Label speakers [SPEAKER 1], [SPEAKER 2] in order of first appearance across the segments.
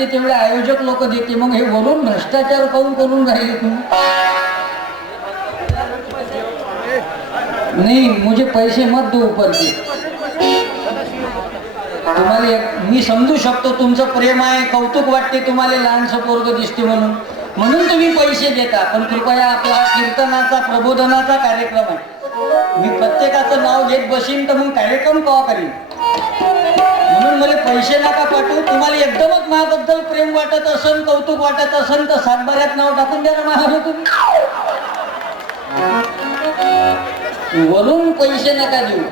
[SPEAKER 1] लागते तेवढे आयोजक लोक देते. मग हे वरून भ्रष्टाचार काऊन करून राहिले तुम्ही नाही मुझे पैसे मत दो ऊपर तुम्हाला एक- मी समजू शकतो तुमचं प्रेम आहे कौतुक वाटते तुम्हाला लहानसं पोरग दिसते म्हणून. म्हणून तुम्ही पैसे देता पण कृपया आपला कीर्तनाचा प्रबोधनाचा कार्यक्रम आहे. मी प्रत्येकाचं नाव घेत बसीन तर मग कार्यक्रम कवा करीन? म्हणून मला पैसे नका पाठवू. तुम्हाला एकदमच माझ्याबद्दल प्रेम वाटत असन कौतुक वाटत असन तर सातबाऱ्यात नाव टाकून द्या ना तुम्ही. वरून पैसे नका देऊ.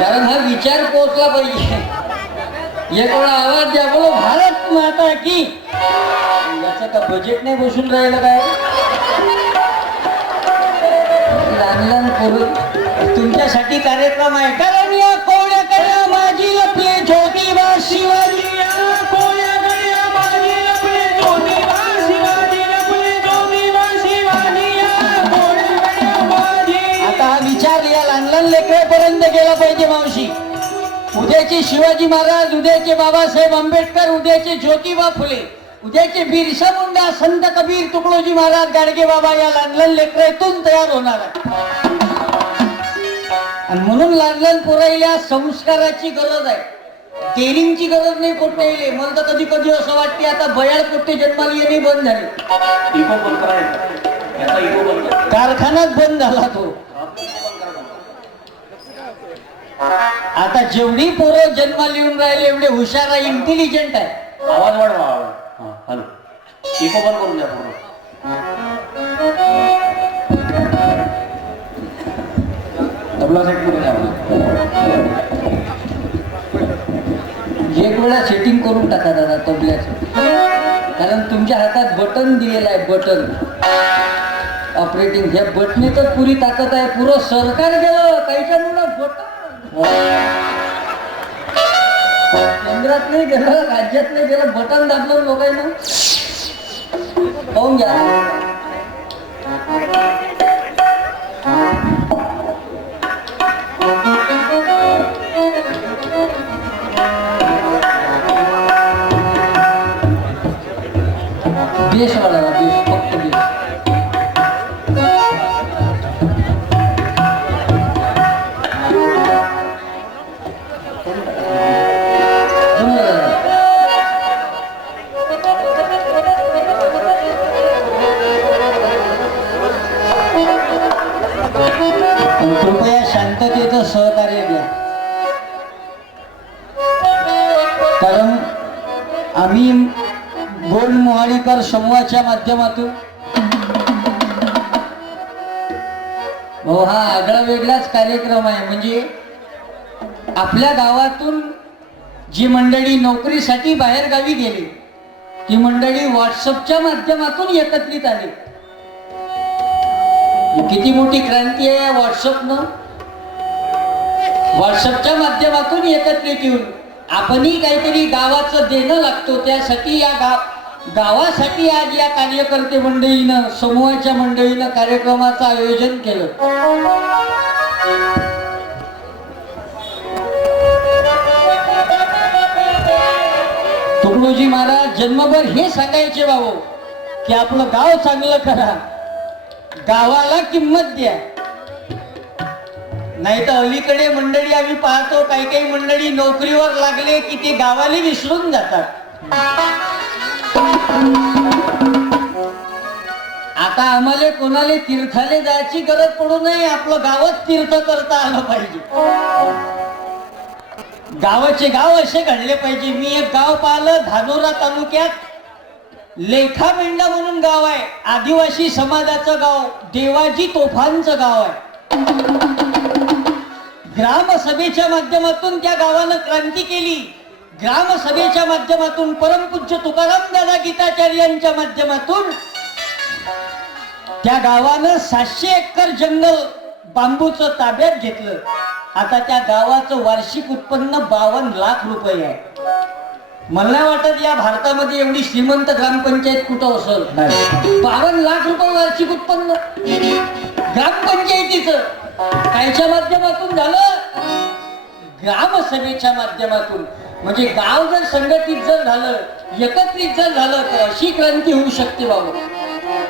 [SPEAKER 1] कारण हा विचार पोचला पाहिजे. एक आवाज द्या. बोलो भारत माता की. याचं का बजेट नाही बसून राहिलं काय? लहान लहान करून तुमच्यासाठी कार्यक्रम आहे का लेकरापर्यंत गेला पाहिजे मावशी. उद्याचे शिवाजी महाराज उद्याचे बाबासाहेब आंबेडकर उद्याचे ज्योतिबा फुले उद्याचे बिरसा मुंडा संत कबीर तुकडोजी महाराज गाडगे बाबा या लहान लहान लेकरातून तयार होणार आहे. आणि म्हणून लहान लहान पोरं या संस्काराची गरज आहे. केरिंगची गरज नाही पोट्टे येईल मला तर कधी कधी असं वाटते आता बयाळ पोट्टे जन्माला येणे बंद झाले.
[SPEAKER 2] इको बंद करायचा.
[SPEAKER 1] कारखानाच बंद झाला तो. आता जेवढी पोरं जन्माला येऊन राहिले एवढे हुशार आहे इंटेलिजंट आहे.
[SPEAKER 2] आवाज वाढवा आवाज. हॅलो. इको बंद करून द्या पूर्ण. तबला सेट करून द्या.
[SPEAKER 1] एक वेळा सेटिंग करून टाका दादा तबल्याचं. कारण तुमच्या हातात बटन दिलेलं आहे बटन ऑपरेटिंग ह्या बटने तर पुरी ताकद आहे पुरं सरकार गेलं काहीच्या मुला बटन केंद्रात नाही गेलं राज्यात नाही गेलं बटन दाबलं लोकांना. पाहून घ्या. देश वाढावा देश गाण्याच्या माध्यमातून. हो हा आगळा वेगळाच कार्यक्रम आहे. म्हणजे आपल्या गावातून जी मंडळी नोकरीसाठी बाहेर गावी गेली ती मंडळी व्हॉट्सअपच्या माध्यमातून एकत्रित आली. किती मोठी क्रांती आहे या व्हॉट्सअपनं. व्हॉट्सअपच्या माध्यमातून एकत्रित येऊन आपणही काहीतरी गावाचं देणं लागतो त्यासाठी या गाव गावासाठी आज या कार्यकर्ते मंडळीनं समूहाच्या मंडळीनं कार्यक्रमाचं आयोजन केलं. तुकडोजी महाराज जन्मभर हे सांगायचे बाबू की आपलं गाव चांगलं करा. गावाला किंमत द्या. नाही तर अलीकडे मंडळी आम्ही पाहतो काही काही मंडळी नोकरीवर लागले की ते गावाला विसरून जातात. आता आम्हाला कोणाला तीर्थाले जायची गरज पडू नये आपलं गावच तीर्थ करता आलं पाहिजे. गावाचे गाव असे घडले पाहिजे. मी एक गाव पाहिलं धानोरा तालुक्यात. लेखा मेंढा म्हणून गाव आहे. आदिवासी समाजाचं गाव देवाजी तोफांचं गाव आहे. ग्रामसभेच्या माध्यमातून त्या गावानं क्रांती केली. ग्रामसभेच्या माध्यमातून परमपूज्य तुकाराम दादा गीताचार्यांच्या माध्यमातून त्या गावानं सातशे एकर जंगल बांबूचं ताब्यात घेतलं. आता त्या गावाचं वार्षिक उत्पन्न बावन्न लाख रुपये आहे. मला वाटत या भारतामध्ये एवढी श्रीमंत ग्रामपंचायत कुठं असेल? बावन्न लाख रुपये वार्षिक उत्पन्न. ग्रामपंचायतीचं. कायच्या माध्यमातून झालं? ग्रामसभेच्या माध्यमातून. म्हणजे गाव जर संघटित जर झालं एकत्रित जर झालं तर अशी क्रांती होऊ शकते बाबा.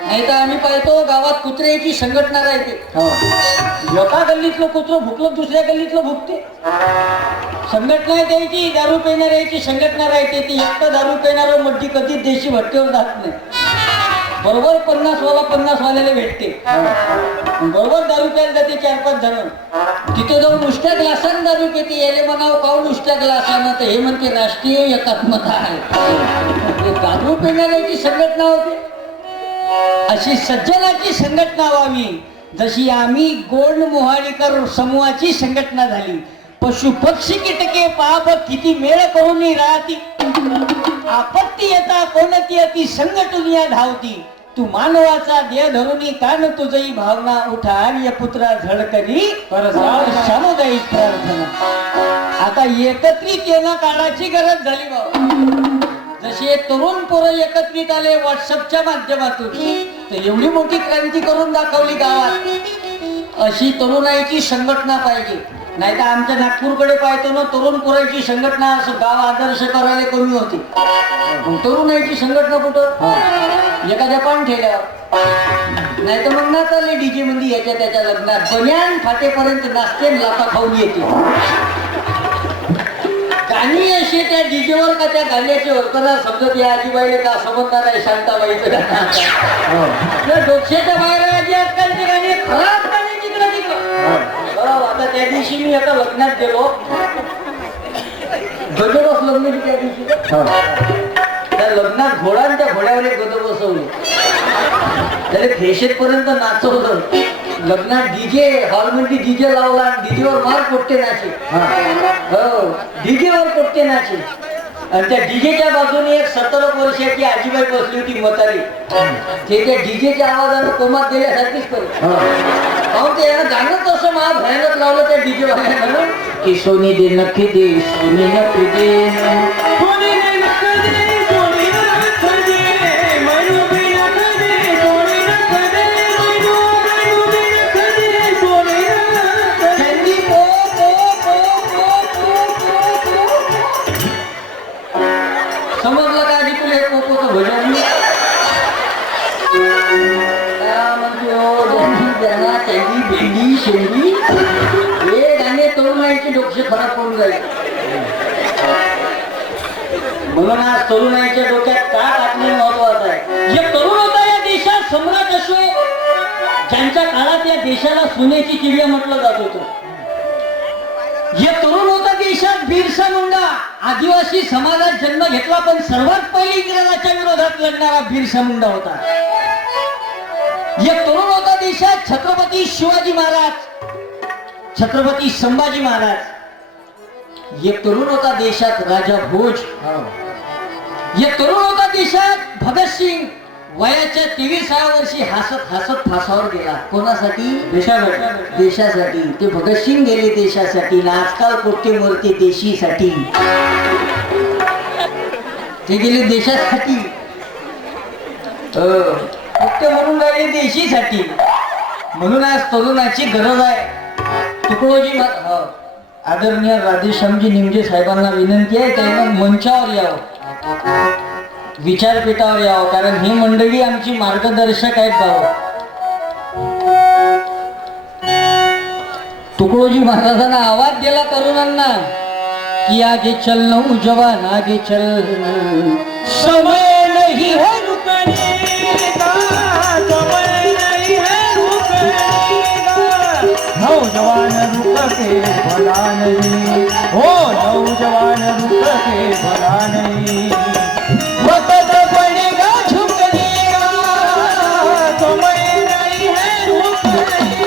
[SPEAKER 1] नाही तर आम्ही पाहतो गावात कुत्र्याची संघटना राहते. एका गल्लीतलं कुत्रं भुकलं दुसऱ्या गल्लीतलं भुकते. संघटना त्याची दारू पिणाऱ्याची संघटना राहते ती. एकटं दारू पिणार मड्डी कधीच देशी भट्टीवर जात नाही. बरोबर पन्नास वाला पन्नास वाल्याला भेटते. बरोबर दारू प्यायला जाते चार पाच जण. तिथे जाऊन नुसत्या ग्लासानं दारू पिते याले म्हणावं काऊन नुसत्या ग्लासानं? तर हे म्हणते राष्ट्रीय एकात्मता आहे. दारू पिणाऱ्याची संघटना होती. अशी सज्जनाची संघटना व्हावी. जशी आम्ही गोंड मोहाळीकर समूहाची संघटना झाली पशु पक्षी कीटके पाप किती मेळ करून राहती? आपत्ती येता कोणती अति संघटून या धावती? तू मानवाचा देह धरून कान तुझी भावना उठा आर्य पुत्रा झळकरी सामुदायिक प्रार्थना. आता एकत्रित येणं काळाची गरज झाली बाबा जसे तरुण पोरं एकत्रित आले व्हॉट्सअपच्या माध्यमातून तर एवढी मोठी क्रांती करून दाखवली गावात. अशी तरुणाईची संघटना पाहिजे. नाही तर आमच्या नागपूरकडे पाहतो ना तरुण पोरांची संघटना असं गाव आदर्श करायला कमी होती. तरुणाईची संघटना कुठं? एखाद्या पान ठेल्यावर नाही तर मग ना चालले डीजे मध्ये याच्या त्याच्या लग्नात. बन्यान फाटेपर्यंत नाचते लाथा खाऊन येते. गाणी असे त्या डीजेवर का त्या गाण्याचे वर्तना समजत या आजीबाईले का समजणार आहे शांताबाईचं? गाणं त्या डोक्याच्या बाहेर आजी आजकालची गाणी खराब गाणी तिकडं तिकडं. आता त्या दिवशी मी आता लग्नात गेलो. गज बसलो मी त्या दिवशी. त्या लग्नात घोडा आणि त्या घोड्यावर एक गज बसवले. त्याला फेशेत पर्यंत नाचवलं लग्नात डीजे हॉलमध्ये डीजे लावला डीजेवर मार पोट्टे नाचे. हो. डीजेवर पोट्टे नाचे. आणि त्या डीजेच्या बाजूने एक सत्तर वर्षाची आजीबाई बसली होती म्हातारी. ते त्या डीजेच्या आवाजानं कोमात गेल्यासारखीच करत अहो ते यानं गाणं तसं मला भयानक लावलं त्या डीजे वाल्यानं की सोनी दे नक्की दे सोनी नक्की दे. सोनी तरुणाईचे फरक पडून जाईल. म्हणून आज तरुणाईच्या डोक्यात का टाकणे महत्वाचं आहे? जे तरुण होता या देशात सम्राट असो ज्यांच्या काळात या देशाला सोन्याची चिडिया म्हटलं जात होत. जे तरुण होता देशात बिरसा मुंडा आदिवासी समाजात जन्म घेतला पण सर्वात पहिले इंग्रजाच्या विरोधात लढणारा बिरसा मुंडा होता. एक तरुण होता देशात छत्रपती शिवाजी महाराज छत्रपती संभाजी महाराज एक तरुण होता देशात राजा भोज। एक तरुण होता देशात भगतसिंग वयाच्या तेविसाव्या वर्षी हसत हसत फासावर गेला। कोणासाठी? देशासाठी. देशासाठी. ते भगतसिंग गेले देशासाठी आजकाल पोट्टे मरते देशीसाठी. ते गेले देशासाठी. फक्त म्हणून राहिले देशीसाठी. म्हणून आज तरुणाची गरज आहे. तुकडोजी. आदरणीय राधेश्यामजी निमजे साहेबांना विनंती आहे त्यांना मंचावर यावं. विचारपीठावर यावं कारण ही मंडळी आमची मार्गदर्शक आहेत भाऊ. तुकडोजी महाराजांना आवाज दिला तरुणांना की आगे चल नौजवान आगे चल. समय नहीं है रुकने का समय नहीं है रुकने का।
[SPEAKER 3] नौजवान रुक के भला नहीं हो नौजवान रुक के भला नहीं
[SPEAKER 1] वक्त
[SPEAKER 3] समय नहीं है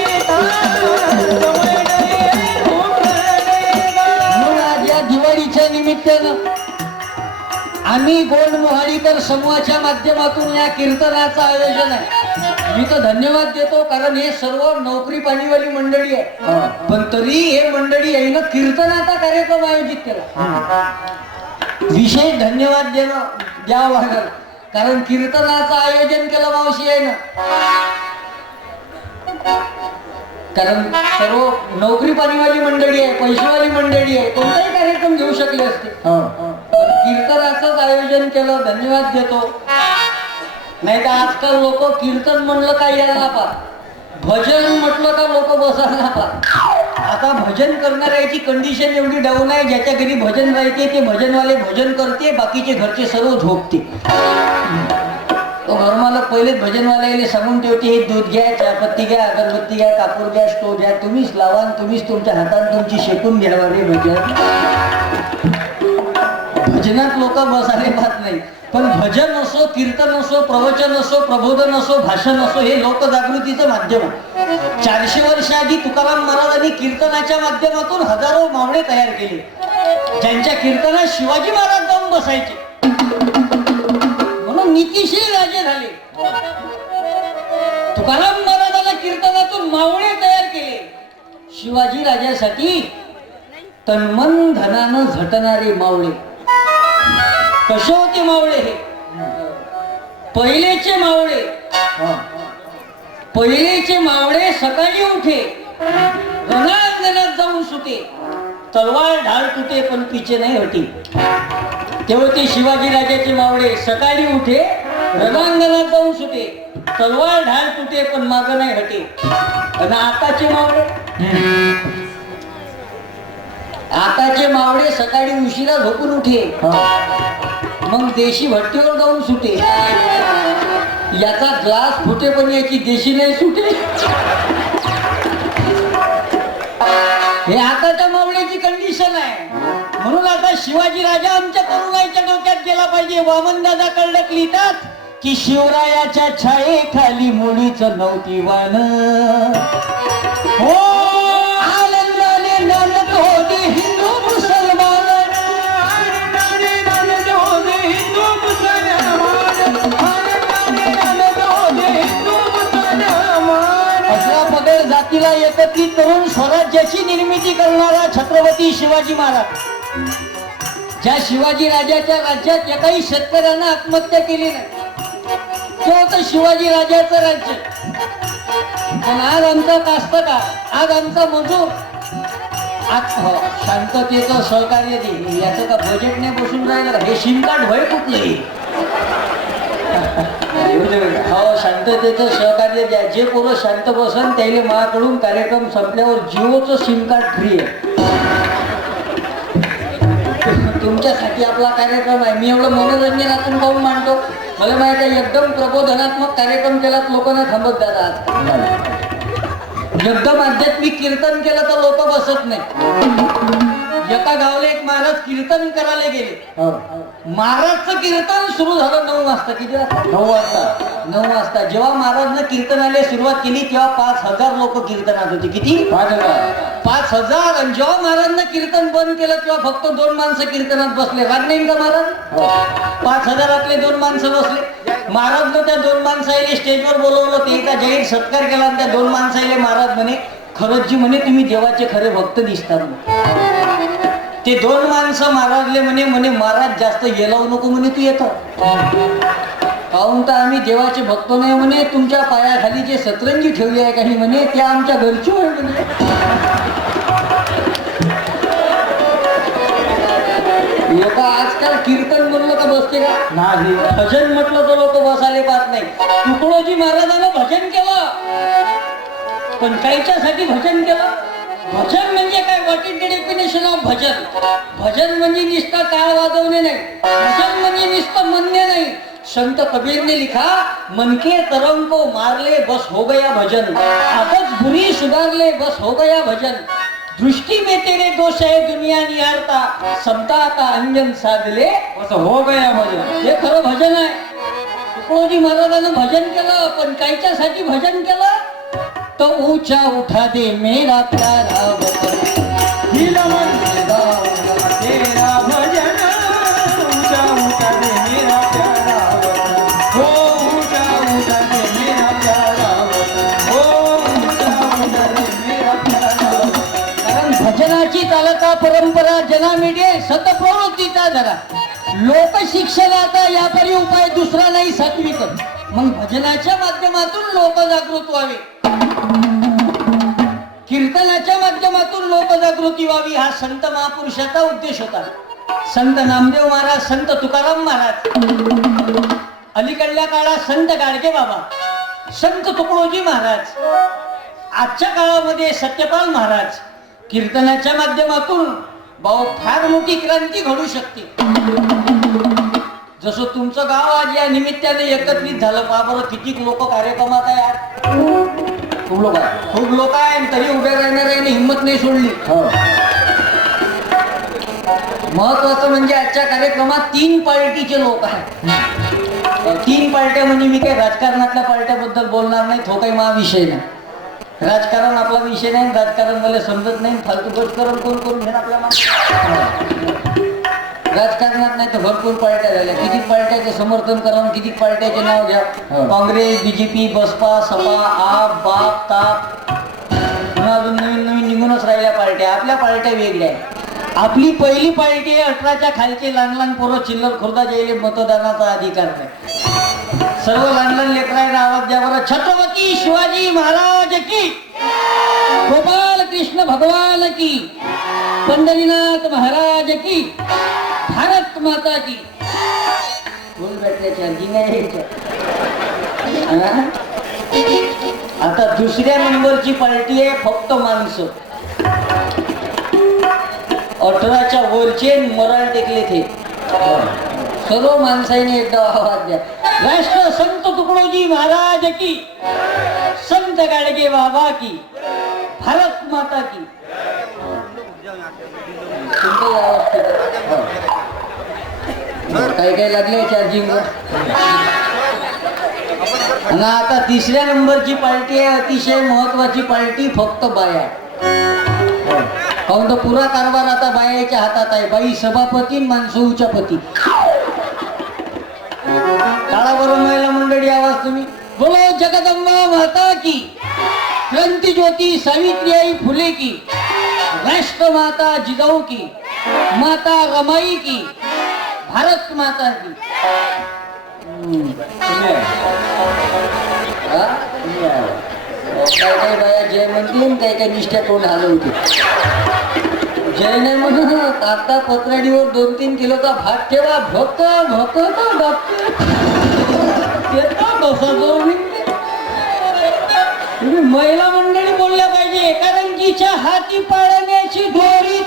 [SPEAKER 1] या दिवाळीच्या निमित्तानं आम्ही गोंड मोहाळीकर समूहाच्या माध्यमातून या कीर्तनाचं आयोजन आहे. मी तर धन्यवाद देतो कारण हे सर्व नोकरी पाणीवाली मंडळी आहे पण तरी हे मंडळी यानं कीर्तनाचा कार्यक्रम आयोजित केला. विशेष धन्यवाद देणं द्यावं लागल. कारण कीर्तनाचं आयोजन केलं मावशी आहे ना कारण सर्व नोकरी पाणीवाली मंडळी आहे पैसेवाली मंडळी आहे कोणताही कार्यक्रम घेऊ शकले असते. कीर्तनाचंच आयोजन केलं धन्यवाद देतो. नाही तर आजकाल लोक कीर्तन म्हणलं काय यायला पा भजन म्हटलं का लोक बसायला पा आता भजन करणाऱ्याची कंडिशन एवढी डाऊन आहे ज्याच्या घरी भजन राहते ते भजनवाले भजन करते बाकीचे घरचे सर्व झोपते. तो घरमालक पहिलेच भजनवाल्याला सांगून ठेवते हे दूध घ्या चहापत्ती घ्या अगरबत्ती घ्या कापूर घ्या स्टोव घ्या तुम्हीच लावा आणि तुम्हीच तुमच्या हातात तुमची शेकून घ्यावा रे भजन. भजनात लोक बसायला पाहत नाही. पण भजन असो कीर्तन असो प्रवचन असो प्रबोधन असो भाषण असो हे लोकजागृतीचं माध्यम आहे. चारशे वर्ष आधी तुकाराम महाराजांनी कीर्तनाच्या माध्यमातून हजारो मावळे तयार केले. ज्यांच्या कीर्तनात शिवाजी महाराज जाऊन बसायचे. म्हणून नितीशही राजे झाले. तुकाराम महाराजांना कीर्तनातून मावळे तयार केले. शिवाजी राजासाठी तन्मन धनानं झटणारे मावळे. कसे होते मावळे हे? पहिलेचे मावळे. पहिलेचे मावळे सकाळी उठे रणांगणात जाऊन सुटे तलवार ढाल तुटे पण पिचे नाही हटी तेव्हा ते शिवाजी राजाचे मावळे सकाळी उठे रणांगणात जाऊन सुटे तलवार ढाल तुटे पण माग नाही हटे. आणि आताचे मावळे? आताचे मावळे सकाळी उशिरा झोपून उठे. मग देशी भट्टीवर जाऊन सुटे. याचा ग्लास फुटे पण याची देशी नाही सुटे. हे आताच्या मावळ्याची कंडिशन आहे. म्हणून आता शिवाजी राजा आमच्या तरुणाईच्या डोक्यात गेला पाहिजे. वामन दादा कळडक लिहितात की शिवरायाच्या छाये खाली मुलीच नव्हती वान हो! पगड एकत्रित करून स्वराज्याची निर्मिती करणारा छत्रपती शिवाजी महाराज. ज्या शिवाजी राजाच्या राज्यात एकाही शेतकऱ्यांना आत्महत्या केली नाही ते होतं शिवाजी राजाचं राज्य. पण आज आमचा कास्तकार आज आमचा मजूर हो, शांततेचं सहकार्य दे. याचं का बजेट नाही बसून राहिलं. का हे शिमकाट भय कुठलंही. हो शांततेचं सहकार्य द्या. जे पोरं शांत बसन त्याला माकडून कार्यक्रम संपल्यावर जिओचं सिम कार्ड फ्री आहे. तुमच्यासाठी आपला कार्यक्रम आहे. मी एवढं मनोरंजनातून पाहून मांडतो मला माहीत आहे एकदम प्रबोधनात्मक कार्यक्रम केला तर लोकांना थांबत जातात एकदम आध्यात्मिक कीर्तन केलं तर लोक बसत नाही. एका गावाला एक महाराज कीर्तन करायला गेले. महाराजचं कीर्तन सुरू झालं नऊ वाजता. किती वाजता?
[SPEAKER 3] नऊ वाजता.
[SPEAKER 1] नऊ वाजता. जेव्हा महाराजनं कीर्तनाला सुरुवात केली तेव्हा पाच हजार लोक कीर्तनात होते. किती?
[SPEAKER 3] पाच हजार.
[SPEAKER 1] पाच हजार. आणि जेव्हा महाराजनं कीर्तन बंद केलं तेव्हा फक्त दोन माणसं कीर्तनात बसले. राग नाही का महाराज?
[SPEAKER 3] हो.
[SPEAKER 1] पाच हजारातले दोन माणसं बसले. महाराजनं त्या दोन माणसाईले स्टेजवर बोलवलं. ते एका जाहीर सत्कार केला आणि त्या दोन माणसाईले महाराज म्हणे खरंच जी म्हणे तुम्ही देवाचे खरे भक्त दिसतात म्हणे. ते दोन माणसं महाराजले म्हणे म्हणे महाराज जास्त येलावू नको म्हणे तू येतो. काहून तर आम्ही देवाचे भक्त नाही म्हणे तुमच्या पायाखाली जे सतरंजी ठेवली आहे काही म्हणे त्या आमच्या घरची होय म्हणे. लोक आजकाल कीर्तन म्हणलं का बसते का?
[SPEAKER 3] नाही.
[SPEAKER 1] भजन म्हटलं तर लोक बसायला पाहत नाही. तुकडोजी महाराजांना भजन केलं पण काहीच्यासाठी भजन केलं. भजन म्हणजे काय? What is the definition of bhajan. भजन म्हणजे नुसतं टाळ वाजवणे नाही. भजन म्हणजे नुसतं म्हणणे नाही. संत कबीरने लिखा मनके तरंग को मारले बस हो गया भजन. आपच बुरी सुधारले बस हो गया भजन. दृष्टी में तेरे दोष है दुनिया निहारता समता आता अंजन साधले
[SPEAKER 3] असं हो गया भजन.
[SPEAKER 1] हे खरं भजन आहे. तुकडोजी महाराजानं भजन केलं पण कायच्यासाठी भजन केलं? तो ऊंचा उठा दे मेरा प्यारा वतन।
[SPEAKER 3] तेरा भजन। ऊंचा दे मेरा प्यारा वतन। हो ऊंचा दे मेरा प्यारा वतन। हो ऊंचा दे मेरा प्यारा
[SPEAKER 1] कारण भजनाची चालता परंपरा जना मिळे सतप्रवृत्तीचा जरा। लोक शिक्षणाचा यापरी उपाय दुसरा नाही सात्विक मग भजनाच्या माध्यमातून लोक जागृत व्हावे. कीर्तनाच्या माध्यमातून लोकजागृती व्हावी हा संत महापुरुषाचा उद्देश होता. संत नामदेव महाराज संत तुकाराम महाराज. अलीकडल्या काळात संत गाडगे बाबा संत तुकडोजी महाराज. आजच्या काळामध्ये सत्यपाल महाराज. कीर्तनाच्या माध्यमातून भाऊ फार मोठी क्रांती घडू शकते. जसं तुमचं गाव आज या निमित्ताने एकत्रित झालं पहा बरं किती लोक कार्यक्रमात आहे
[SPEAKER 2] खूप लोक आहे.
[SPEAKER 1] खूप लोक आहे आणि तरी उभ्या राहणाऱ्याने हिंमत नाही सोडली.
[SPEAKER 2] हो.
[SPEAKER 1] महत्वाचं म्हणजे आजच्या कार्यक्रमात तीन पार्टीचे लोक आहेत. तीन पार्ट्या म्हणजे मी काही राजकारणातल्या पार्ट्याबद्दल बोलणार नाही तो काही मा विषय नाही. राजकारण आपला विषय नाही राजकारण मला समजत नाही फालतू करून कोण कोण घेणार आपल्या? राजकारणात नाही तर भरपूर पार्ट्या झाल्या. किती पार्ट्याचे समर्थन करा किती पार्ट्याचे नाव घ्या.
[SPEAKER 2] हो.
[SPEAKER 1] काँग्रेस बीजेपी बसपा सपा आप बाप ताप. पुन्हा अजून नवीन नवीन निघूनच राहिल्या पार्ट्या. आपल्या पार्ट्या वेगळ्या आपली पहिली पार्टी अठराच्या खालचे लहान लहान पोरं चिल्लर खुर्दा जायले मतदानाचा अधिकार नाही. सर्व लहान लहान लेकरांना आवाज द्या बरं. छत्रपती शिवाजी महाराज की. गोपाल कृष्ण भगवान की. पंढरीनाथ महाराज की. भारत माता की। फुल आता दुसऱ्या नंबरची पार्टी आहे फक्त माणसं। अठराच्या वरचे मराल टेकले ते सर्व माणसाने एकदा आवाज द्या। राष्ट्र संत तुकडोजी महाराज की संत गाडगे बाबा की भारत माता की। काय लागले चार्जिंग आता तिसऱ्या नंबरची पार्टी आहे अतिशय महत्वाची पार्टी फक्त बाया. काहून तर पुरा कारभार आता बायाच्या हातात आहे. बाई सभापती मानसूच्या पती. काळावरून महिला मंडळी आवाज तुम्ही? बोलो जगदंबा माता की. क्रांती ज्योती सावित्रीबाई फुले की. राष्ट्र माता जिजाऊ की. माता रमाई की. भारत माता की। काय काय बाया जय म्हणतील आणि काय काय निष्ठा तोंड हलवते? जय नाही म्हणून कागदा पत्राडीवर दोन तीन किलोचा भात ठेवा. भक्त भक्त तुम्ही महिला मंडळी बोलल्या पाहिजे. एखाद्यांची तिच्या हाती पाळण्याची दोरी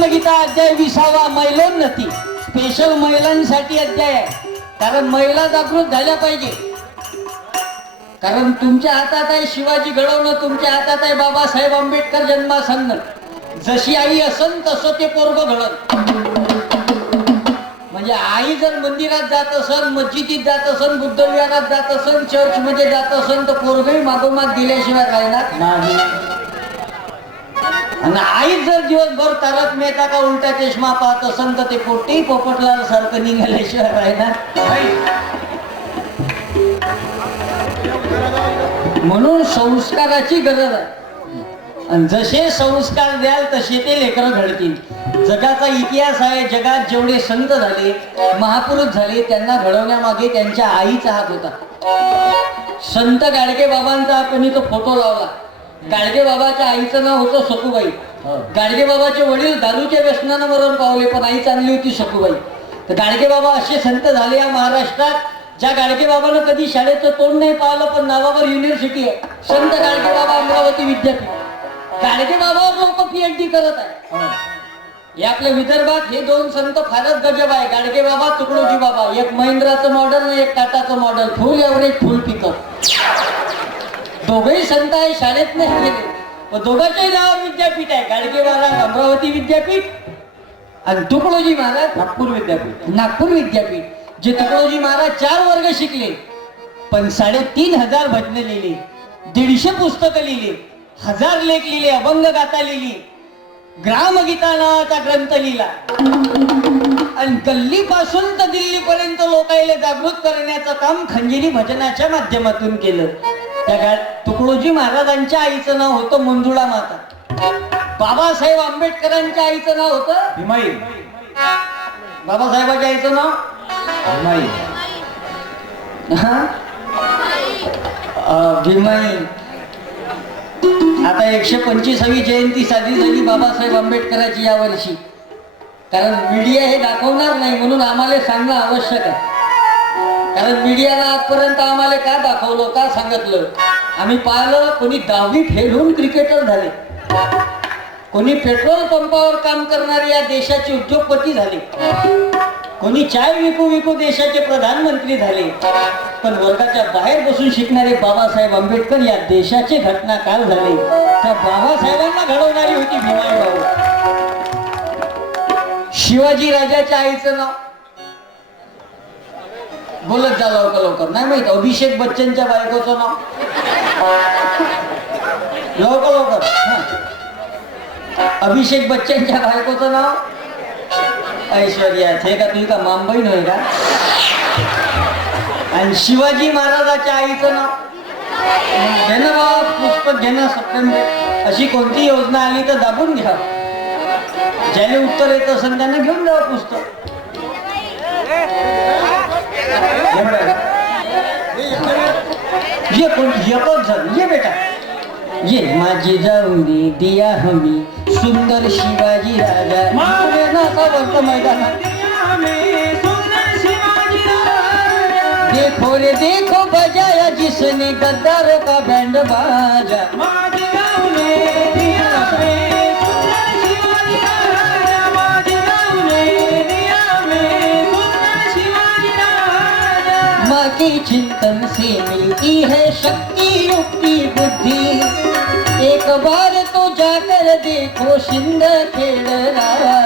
[SPEAKER 1] बालगीता अध्याय विसावा महिलोन्नती स्पेशल महिलांसाठी अध्याय आहे. कारण महिला जागृत झाल्या पाहिजे. कारण तुमच्या हातात आहे शिवाजी घडवणं तुमच्या हातात आहे बाबासाहेब आंबेडकर जन्मास जशी आई असन तसं ते पोरग घडत म्हणजे आई जर मंदिरात जात असन मस्जिदीत जात असन बुद्धविहारात जात असन चर्च मध्ये जात असन तर पोरगही मागोमाग गेल्याशिवाय राहणार
[SPEAKER 2] नाही.
[SPEAKER 1] आणि आई जर दिवसभर तारक मेहता का उलटा चष्मा पाहत असन तर ते पोटेही पोपटला सारखं निघाल्याशिवाय राहणार म्हणून संस्काराची गरज आहे. आणि जसे संस्कार द्याल तसे ते लेकरं घडतील. जगाचा इतिहास आहे जगात जेवढे संत झाले महापुरुष झाले त्यांना घडवण्यामागे त्यांच्या आईचा हात होता. संत गाडगे बाबांचा तुम्ही तो फोटो लावला. गाडगे बाबाच्या आईचं नाव होतं सखुबाई. गाडगे बाबाचे वडील दारूच्या व्यसनानं मरण पावले पण आई चांगली होती सखुबाई. तर गाडगे बाबा असे संत झाले या महाराष्ट्रात ज्या गाडगे बाबानं कधी शाळेचं तोंड नाही पाहिलं पण नावावर युनिव्हर्सिटी आहे. संत गाडगे बाबा अमरावती विद्यापीठ. गाडगे बाबावर लोक पीएचडी करत आहे
[SPEAKER 2] हो.
[SPEAKER 1] आपल्या विदर्भात हे दोन संत फारच गजब आहे. गाडगे बाबा तुकडोजी बाबा. एक महिंद्राचं मॉडेल आणि एक टाटाचं model full average full pickup दोघही संत आहे शाळेत नाही गेले. दोघांच्याही नावावर विद्यापीठ आहे. गाडगे महाराज अमरावती विद्यापीठ आणि तुकडोजी महाराज
[SPEAKER 2] नागपूर विद्यापीठ.
[SPEAKER 1] नागपूर विद्यापीठ जे तुकडोजी महाराज चार वर्ग शिकले पण साडेतीन हजार भजनं लिहिली दीडशे पुस्तकं लिहिली हजार लेख लिहिले अभंग गाता लिहिली ग्रामगीता नावाचा ग्रंथ लिहिला. आणि गल्ली पासून तर दिल्लीपर्यंत लोकायला जागृत करण्याचं काम खंजिरी भजनाच्या माध्यमातून केलं. त्या काळ तुकडोजी महाराजांच्या आईचं नाव होतं मंजुळा माता. बाबासाहेब आंबेडकरांच्या आईचं नाव होतं
[SPEAKER 2] भीमाई.
[SPEAKER 1] बाबासाहेबाच्या आईचं नाव?
[SPEAKER 3] हिमाई
[SPEAKER 1] हा? भीमाई. आता एकशे पंचवीसावी जयंती साजरी झाली बाबासाहेब आंबेडकरांची या वर्षी. कारण मीडिया हे दाखवणार नाही म्हणून आम्हाला सांगणं आवश्यक आहे. कारण मीडियाला आजपर्यंत आम्हाला का दाखवलं का सांगितलं? आम्ही पाहिलं कोणी दहावी फेल होऊन क्रिकेटर झाले. कोणी पेट्रोल पंपावर काम करणारे या देशाचे उद्योगपती झाले. कोणी चाय विकू विकू देशाचे प्रधानमंत्री झाले. पण वर्गाच्या बाहेर बसून शिकणारे बाबासाहेब आंबेडकर या देशाचे घटनाकार झाले. त्या बाबासाहेबांना घडवणारी होती भीमाई भाऊ. शिवाजी राजाच्या आईचं नाव. बोलत जा लवकर लवकर. नाही माहीत अभिषेक बच्चनच्या बायकोचं नाव. लवकर लवकर. अभिषेक बच्चनच्या बायकोचं नाव? ऐश्वर्या. हे का तुम्ही का मांबई होय का? आणि शिवाजी महाराजाच्या आईचं नाव? घे ना बाबा पुस्तक घेणं सप्टेंबर अशी कोणती योजना आली तर दाबून घ्या. ज्याने उत्तर येत असेल त्यांना घेऊन जावं पुस्तक. ये बेटा. ये कोण एकच जण ये बेटा. ये माझी जाऊनी दिया हमी सुंदर शिवाजी राजा. पुढे ना सावंत मैदानात देखो रे देखो बजाया जिसने गद्दारों का बैंड बाजा. से मिलती है शक्ति युक्ति बुद्धि। एक बार तो जाकर देखो सिंध खेल रहा।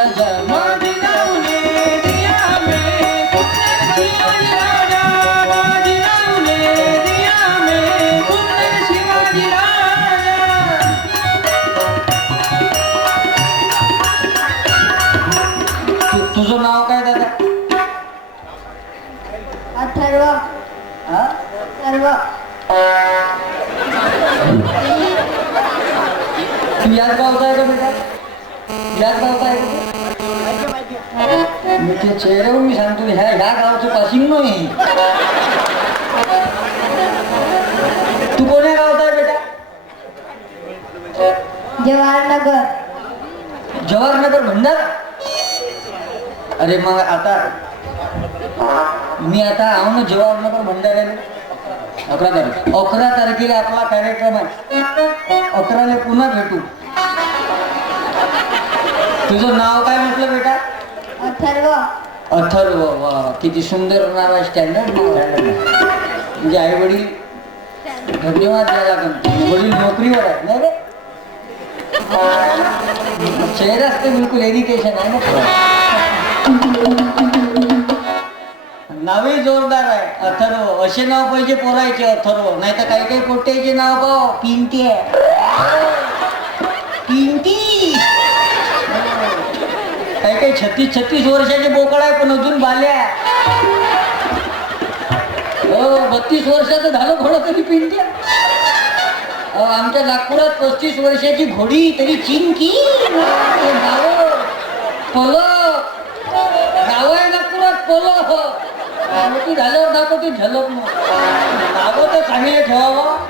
[SPEAKER 1] गावचं पासिंग नाही तू कोण्या गावचा आहे बेटा
[SPEAKER 4] जवाहरनगर.
[SPEAKER 1] जवाहरनगर भंडारा अरे मग आता मी आता आहो ना जवाहरनगर भंडाऱ्याला. अकरा तारीख. अकरा तारखेला आपला कार्यक्रम आहे. अकराला पुन्हा भेटू. तुझं नाव काय म्हटलं बेटा?
[SPEAKER 4] अथर्व.
[SPEAKER 1] अथर्व वा किती सुंदर नाव आहे. स्टँडर्ड म्हणजे आई वडील धन्यवाद द्यायला लागेल वडील नोकरीवर आहेत नाही रे? चेहराच ते बिलकुल एज्युकेशन आहे ना? नावही जोरदार आहे. अथर्व असे नाव पाहिजे पोरायचे अथर्व. नाही तर काही काही पोट्याचे नाव पाव पिंटी आहे. काही छत्तीस छत्तीस वर्षाचे बोकड आहे पण अजून बाल्या हो बत्तीस वर्षाचं झालं थोडं तरी पिंट्या. आमच्या नागपुरात पस्तीस वर्षाची घोडी तरी चिंकी. नाव पलक. नाव आहे नागपुरात पलक. मोठी झाल्यावर दाखवते झलक नाव तर चांगले ठेवावं.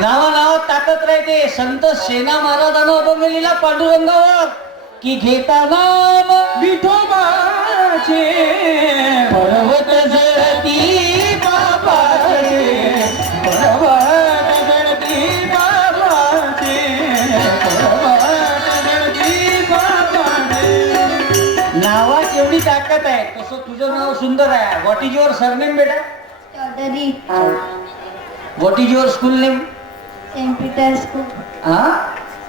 [SPEAKER 1] नावा नावात ताकद राहते. संत सेना महाराजांना लिहिला पांडुरंगावर. की घेता नाम
[SPEAKER 3] विठोबाचे.
[SPEAKER 1] पर्वत जळती बापाचे
[SPEAKER 3] पर्वत जळती बाबाचे. पर्वत जळती बाबाचे.
[SPEAKER 1] नावात एवढी ताकद आहे तसं तुझं नाव सुंदर आहे. व्हॉट इज युअर सरनेम बेटा?
[SPEAKER 4] Chaudhary.
[SPEAKER 1] What is your school name
[SPEAKER 4] Saint Peter school.
[SPEAKER 1] हा?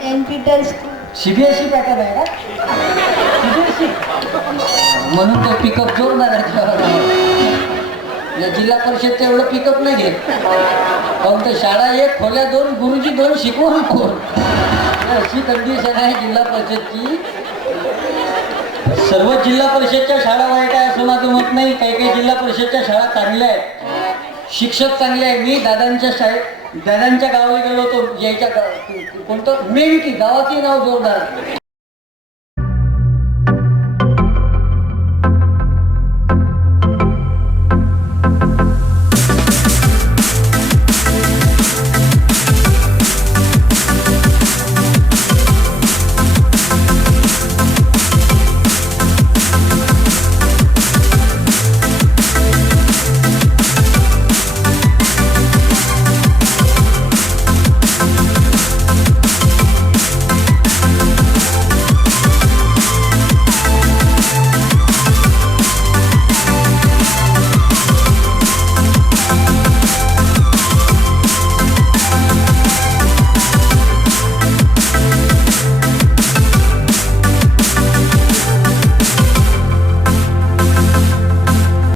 [SPEAKER 4] Saint Peter school.
[SPEAKER 1] CBSE pattern आहे का सीबीएसई म्हणून तो पिकअप जोरदार या जिल्हा परिषदचं एवढं पिकअप नाही घेत काहून शाळा एक खोल्या दोन गुरुजी दोन शिकवून कोण? अशी कंडिशन आहे जिल्हा परिषदची. सर्व जिल्हा परिषदच्या शाळा वाईट आहे असं माझं मत नाही. काही काही जिल्हा परिषदच्या शाळा चांगल्या आहेत. शिक्षक चांगले आहे. मी दादांच्या शाळेत दादांच्या गावाला गेलो होतो यायच्या कोणतं? मेविकी गावाचे नाव जोरदार.